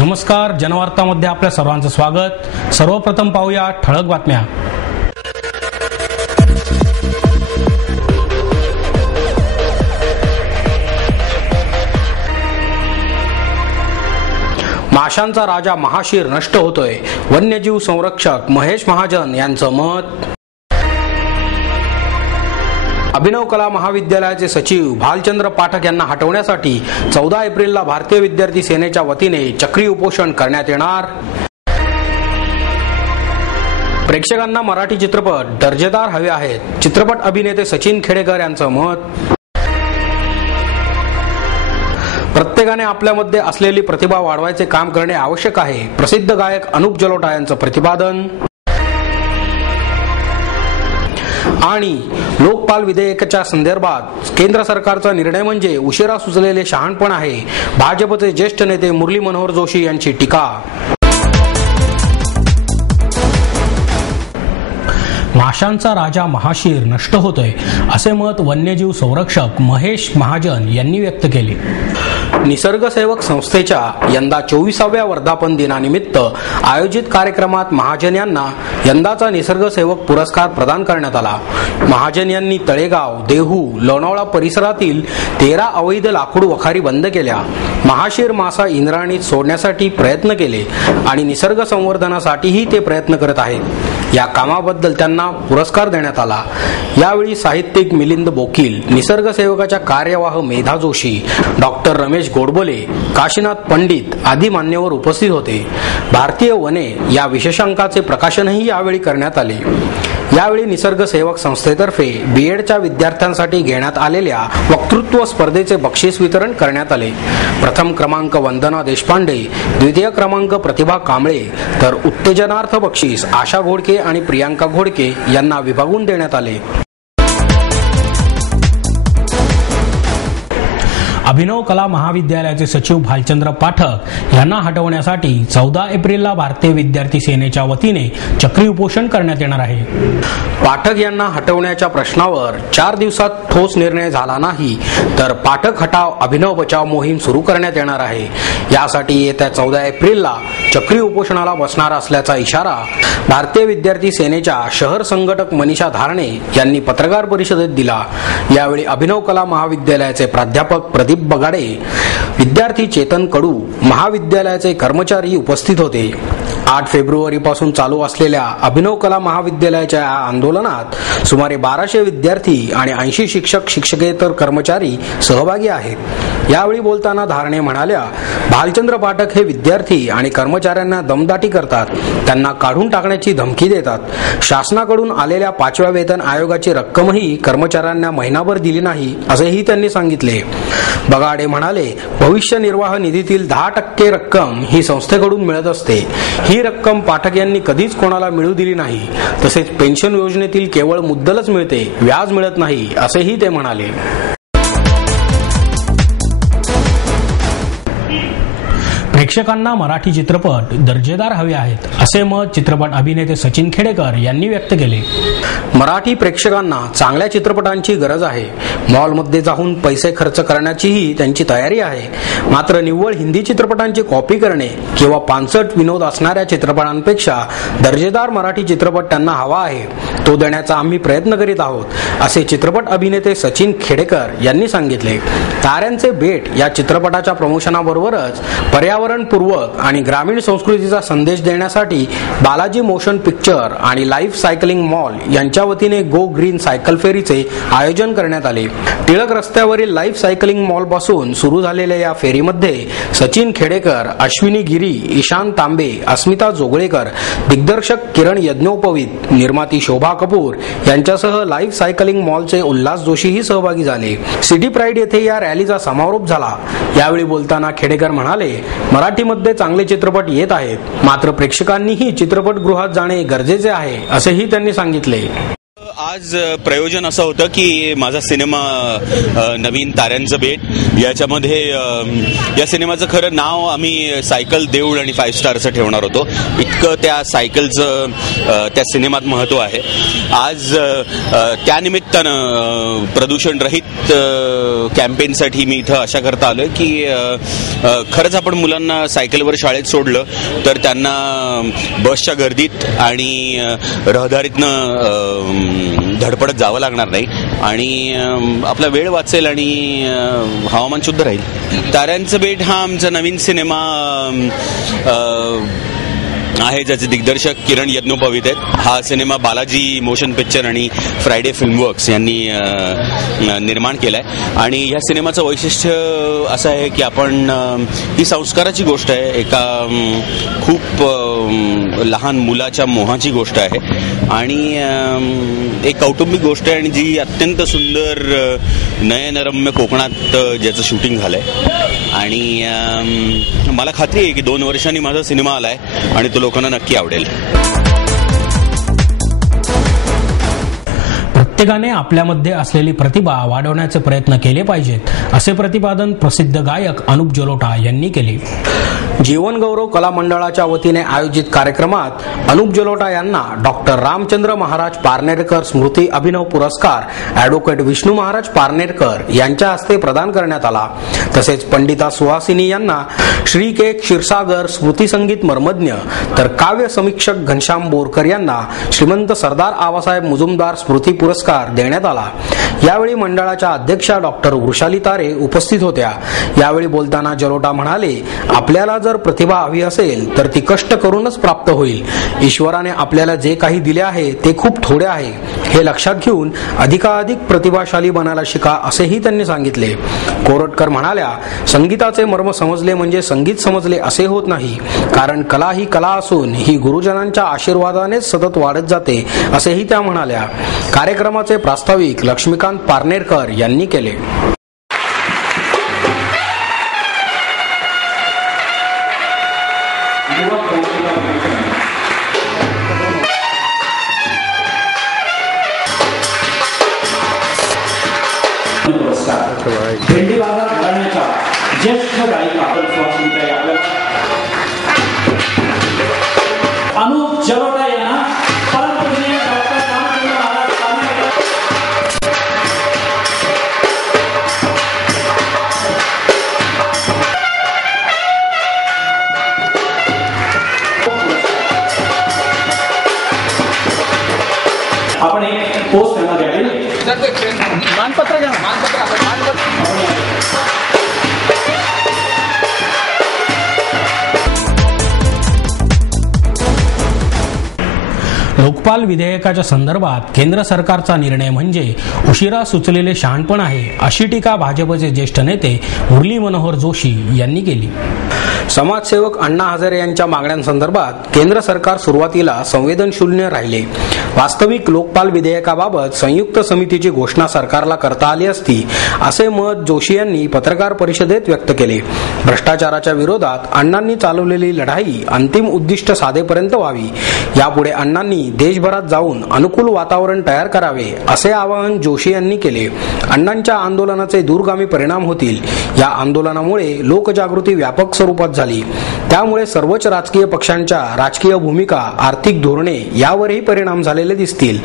नमस्कार, जनवार्तामध्ये आपल्या सर्वांचं स्वागत। सर्वप्रथम पाहूया ठळक बातम्या। माशांचा राजा महाशीर नष्ट होतोय, वन्यजीव संरक्षक महेश महाजन यांचं मत। अभिनव कला महाविद्यालयाचे सचिव भालचंद्र पाठक यांना हटवण्यासाठी 14 एप्रिलला भारतीय विद्यार्थी सेनेच्या वतीने चक्री उपोषण करण्यात येणार। प्रेक्षकांना मराठी चित्रपट दर्जेदार हवे आहेत, चित्रपट अभिनेते सचिन खेडेकर यांचं मत। प्रत्येकाने आपल्यामध्ये असलेली प्रतिभा वाढवायचे काम करणे आवश्यक आहे, प्रसिद्ध गायक अनुप जलोटा यांचं प्रतिपादन। आणि लोकपाल विधेयकाच्या संदर्भात केंद्र सरकारचा निर्णय म्हणजे उशिरा सुचलेले शहाणपण आहे, भाजपचे ज्येष्ठ नेते मुरली मनोहर जोशी यांची टीका। माशांचा राजा महाशीर नष्ट होतोय, असे मत वन्यजीव संरक्षक महेश महाजन यांनी व्यक्त केले। निसर्ग सेवक संस्थेच्या यंदा 24व्या वर्धापन दिनानिमित्त आयोजित कार्यक्रमात महाजन यांना यंदाचा निसर्ग सेवक पुरस्कार प्रदान करण्यात आला। महाजन यांनी तळेगाव, देहू, लोणावळा परिसरातील 13 अवैध लाकूड वखारी बंद केल्या, महाशीर मासा इंद्रायणीत सोडण्यासाठी प्रयत्न केले आणि निसर्ग संवर्धनासाठीही ते प्रयत्न करत आहेत। या कामाबद्दल त्यांना पुरस्कार देण्यात आला। यावेळी साहित्यिक मिलिंद बोकील, निसर्ग सेवकाच्या कार्यवाह मेधा जोशी, डॉक्टर रमेश गोडबोले, काशीनाथ पंडित आदी मान्यवर उपस्थित होते। भारतीय वने या विशेषांकाचे प्रकाशनही यावेळी करण्यात आले। यावेळी निसर्ग सेवक संस्थेतर्फे बीएडच्या विद्यार्थ्यांसाठी घेण्यात आलेल्या वक्तृत्व स्पर्धेचे बक्षीस वितरण करण्यात आले। प्रथम क्रमांक वंदना देशपांडे, द्वितीय क्रमांक प्रतिभा कांबळे तर उत्तेजनार्थ बक्षीस आशा घोडके आणि प्रियांका घोडके यांना विभागून देण्यात आले। अभिनव कला महाविद्यालयाचे सचिव भालचंद्र पाठक यांना हटवण्यासाठी 14 एप्रिलला भारतीय विद्यार्थी सेनेच्या वतीने चक्री उपोषण करण्यात येणार आहे। पाठक यांना हटवण्याच्या प्रश्नावर 4 दिवसात ठोस निर्णय झाला नाही तर पाठक हटाव अभिनव बचाव मोहीम सुरू करण्यात येणार आहे। यासाठी येत्या 14 एप्रिलला चक्री उपोषणाला बसणार असल्याचा इशारा भारतीय विद्यार्थी सेनेच्या शहर संघटक मनीषा धारणे यांनी पत्रकार परिषदेत दिला। यावेळी अभिनव कला महाविद्यालयाचे प्राध्यापक प्रदीप बगाडे, विद्यार्थी चेतन कडू, महाविद्यालयाचे कर्मचारी उपस्थित होते। 8 फेब्रुवारी पासून चालू असलेल्या अभिनव कला महाविद्यालयाच्या आंदोलनात सुमारे 1200 विद्यार्थी आणि 80 शिक्षक शिक्षकेतर कर्मचारी सहभागी आहेत। यावेळी बोलताना धारणे म्हणाल्या, भालचंद्र पाठक हे विद्यार्थी आणि कर्मचाऱ्यांना दमदाटी करतात, त्यांना काढून टाकण्याची धमकी देतात। शासनाकडून आलेल्या 5व्या वेतन आयोगाची रक्कमही कर्मचाऱ्यांना महिनाभर दिली नाही असेही त्यांनी सांगितले। बगाडे म्हणाले, भविष्य निर्वाह निधीतील 10% रक्कम ही संस्थेकडून मिळत असते। ही रक्कम पाठक यांनी कधीच कोणाला मिळू दिली नाही। तसेच पेन्शन योजनेतील केवळ मुद्दलच मिळते, व्याज मिळत नाही असेही ते म्हणाले। प्रेक्षकांना मराठी चित्रपट दर्जेदार हवे आहेत, असे मत चित्रपट अभिनेते सचिन खेडेकर यांनी व्यक्त केले। मराठी प्रेक्षकांना चांगल्या चित्रपटांची गरज आहे। मॉलमध्ये जाऊन पैसे खर्च करण्याचीही त्यांची तयारी आहे, मात्र निव्वळ हिंदी चित्रपटांची कॉपी करणे किंवा पानसट विनोद असणाऱ्या चित्रपटांपेक्षा दर्जेदार मराठी चित्रपट त्यांना हवा आहे, तो देण्याचा आम्ही प्रयत्न करीत आहोत, असे चित्रपट अभिनेते सचिन खेडेकर यांनी सांगितले। ताऱ्यांचे बेट या चित्रपटाच्या प्रमोशनाबरोबरच पर्यावरणपूर्वक आणि ग्रामीण संस्कृतीचा संदेश देण्यासाठी बालाजी मोशन पिक्चर आणि लाईफ सायकलिंग मॉल यांच्या वतीने गो ग्रीन सायकल फेरीचे आयोजन करण्यात आले। टिळक रस्त्यावरील लाईफ सायकलिंग मॉल पासून सुरू झालेल्या या फेरीमध्ये सचिन खेडेकर, अश्विनी गिरी, ईशान तांबे, अस्मिता जोगळेकर, दिग्दर्शक किरण यज्ञोपवीत, निर्माती शोभा कपूर यांच्यासह लाईफ सायकलिंग मॉलचे उल्हास जोशीही सहभागी झाले। सिटी प्राईड येथे या रॅलीचा समारोप झाला। यावेळी बोलताना खेडेकर म्हणाले, मराठीमध्ये चांगले चित्रपट येत आहेत, मात्र प्रेक्षकांनीही चित्रपटगृहात जाणे गरजेचे आहे असेही त्यांनी सांगितले। आज प्रयोजन असं होतं की माझा सिनेमा नवीन ताऱ्यांचं बेट याच्यामध्ये या सिनेमाचं खरं नाव आम्ही सायकल देऊळ आणि 5 स्टार असं ठेवणार होतो. इतकं त्या सायकलचं त्या सिनेमात महत्त्व आहे. आज त्यानिमित्तानं प्रदूषण रहित कॅम्पेनसाठी मी इथं अशा करता आलोय की खरंच आपण मुलांना सायकलवर शाळेत सोडलं तर त्यांना बसच्या गर्दीत आणि रहदारीतनं धडपडत जावं लागणार नाही आणि आपला वेळ वाचेल आणि हवामान शुद्ध राहील. ताऱ्यांचं बेट हा आमचा नवीन सिनेमा आहे ज्याचे दिग्दर्शक किरण यज्ञोपवीत आहेत. हा सिनेमा बालाजी मोशन पिक्चर आणि फ्रायडे फिल्मवर्क्स यांनी निर्माण केलाय आणि ह्या सिनेमाचं वैशिष्ट्य असं आहे की आपण ही संस्काराची गोष्ट आहे. एका खूप लहान मुलाच्या मोहाची गोष्ट आहे आणि एक कौटुंबिक गोष्ट आहे आणि जी अत्यंत सुंदर नयनरम्य कोकणात ज्याचं शूटिंग झालंय आणि मला खात्री आहे की 2 वर्षांनी माझा सिनेमा आलाय आणि तो लोकांना नक्की आवडेल. प्रत्येकाने आपल्यामध्ये असलेली प्रतिभा वाढवण्याचे प्रयत्न केले पाहिजेत असे प्रतिपादन प्रसिद्ध गायक अनुप जलोटा यांनी केले. जीवन गौरव कला मंडळाच्या वतीने आयोजित कार्यक्रमात अनुप जलोटा यांना डॉक्टर रामचंद्र महाराज पारनेरकर स्मृती अभिनव पुरस्कार ॲडव्होकेट विष्णू महाराज पारनेरकर यांच्या हस्ते प्रदान करण्यात आला. तसेच पंडिता सुहासिनी यांना श्री के क्षीरसागर स्मृती संगीत मर्मज्ञ तर काव्य समीक्षक घनश्याम बोरकर यांना श्रीमंत सरदार आबासाहेब मुजुमदार स्मृती पुरस्कार देण्यात आला. यावेळी मंडळाच्या अध्यक्षा डॉक्टर वृषाली तारे उपस्थित होत्या. यावेळी बोलताना जलोटा म्हणाले, आपल्याला जर प्रतिभा हवी असेल तर ती कष्ट करूनच प्राप्त होईल. ईश्वराने आपल्याला जे काही दिले आहे ते खूप थोडे आहे. हे लक्षात घेऊन अधिकाधिक प्रतिभाशाली बनायला शिका असेही त्यांनी सांगितले. कोरटकर म्हणाल्या, संगीताचे मर्म समजले म्हणजे संगीत समजले असे होत नाही, कारण कला ही कला असून ही गुरुजनांच्या आशीर्वादानेच सतत वाढत जाते असेही त्या म्हणाल्या. कार्यक्रमाचे प्रास्ताविक लक्ष्मीकांत पारनेरकर यांनी केले. भेंडी बाजार घराण्याच्या ज्येष्ठ गायिका अनुप जलोटा यांना परमपूजनीय डॉक्टर रामचंद्र महाराज आपण एक पोस्ट त्यांना द्यावी. मानपत्र घ्या. लोकपाल विधेयकाच्या संदर्भात केंद्र सरकारचा निर्णय म्हणजे उशिरा सुचलेले शहाणपण आहे अशी टीका भाजपचे ज्येष्ठ नेते मुरली मनोहर जोशी यांनी केली. समाजसेवक अण्णा हजारे यांच्या मागण्यांसंदर्भात केंद्र सरकार सुरुवातीला संवेदनशून्य राहिले. वास्तविक लोकपाल विधेयकाबाबत संयुक्त समितीची घोषणा सरकारला करता आली असती असे मत जोशी यांनी पत्रकार परिषदेत व्यक्त केले. भ्रष्टाचाराच्या विरोधात अण्णांनी चालवलेली लढाई अंतिम उद्दिष्ट साधेपर्यंत व्हावी. यापुढे अण्णांनी देशभरात जाऊन अनुकूल वातावरण तयार करावे असे आवाहन जोशी यांनी केले. अण्णांच्या आंदोलनाचे दूरगामी परिणाम होतील. या आंदोलनामुळे लोकजागृती व्यापक स्वरूपात झाली. त्यामुळे सर्वच राजकीय पक्षांच्या राजकीय भूमिका, आर्थिक धोरणे यावरही परिणाम झालेले दिसतील.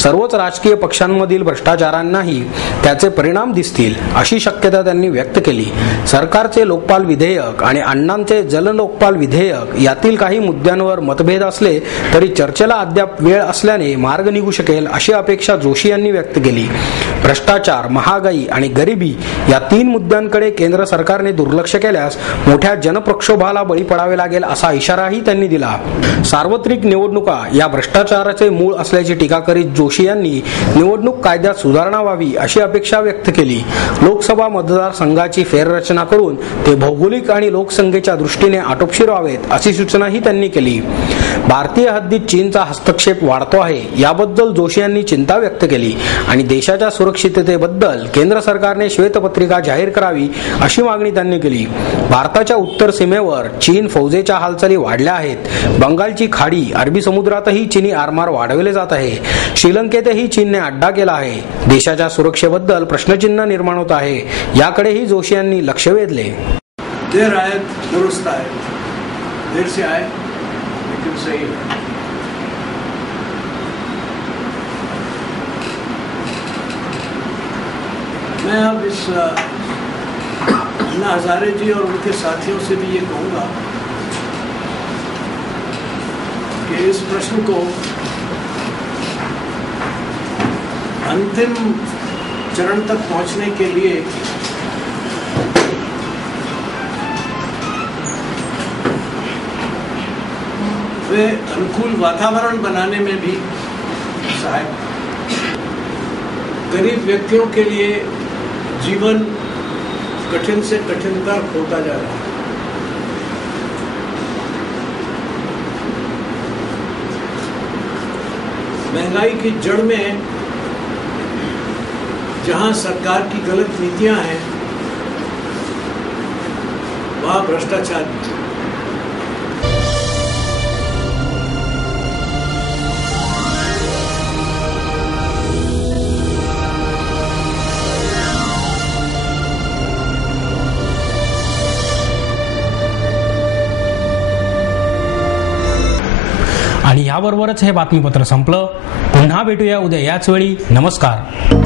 सर्वच राजकीय पक्षांमधील भ्रष्टाचारांनाही त्याचे परिणाम दिसतील अशी शक्यता त्यांनी व्यक्त केली. सरकारचे लोकपाल विधेयक आणि अण्णांचे जललोकपाल विधेयक यातील काही मुद्द्यांवर मतभेद असले तरी चर्चेला अद्याप वेळ असल्याने मार्ग निघू शकेल अशी अपेक्षा जोशी यांनी व्यक्त केली. भ्रष्टाचार, महागाई आणि गरिबी या 3 मुद्द्यांकडे केंद्र सरकारने दुर्लक्ष केल्यास मोठ्या जनप्रक्षोभाला बळी पडावे लागेल असा इशाराही त्यांनी दिला. सार्वत्रिक निवडणुका या भ्रष्टाचाराचे मूळ असल्याची टीका करीत जोशी यांनी निवडणूक कायद्यात सुधारणा व्हावी अशी अपेक्षा व्यक्त केली. लोकसभा मतदारसंघाची फेररचना करून ते भौगोलिक आणि लोकसंख्येच्या दृष्टीने आटोपशीर व्हावेत अशी सूचनाही त्यांनी केली. भारतीय हद्दीत चीनचा हस्तक्षेप वाढतो आहे याबद्दल जोशी यांनी चिंता व्यक्त केली आणि देशाच्या सुरक्षिततेबद्दल केंद्र सरकारने श्वेतपत्रिका जाहीर करावी अशी मागणी त्यांनी केली. भारताच्या उत्तर सीमेवर चीन चीन फौजेच्या हालचाली वाढल्या आहेत. बंगालची खाडी, अरबी समुद्रातही चीनी आरमार वाढवले जात आहे. श्रीलंकेतही चीनने अड्डा केला आहे. देशाच्या सुरक्षेबद्दल प्रश्नचिन्ह निर्माण होत आहे. याकडेही जोशी यांनी लक्ष वेधले. देर आए दुरुस्त आए, देर से आए लेकिन सही है. मैं अब इस अन्ना हजारे जी और उनके साथियों से भी ये कहूँगा कि इस प्रश्न को अंतिम चरण तक पहुँचने के लिए वे अनुकूल वातावरण बनाने में भी सहायक. गरीब व्यक्तियों के लिए जीवन कठिन से कठिनतर होता जा रहा है. महंगाई की जड़ में जहां सरकार की गलत नीतियां हैं, वहां भ्रष्टाचार भी. आणि याबरोबरच हे बातमीपत्र संपलं. पुन्हा भेटूया उद्या याच वेळी. नमस्कार.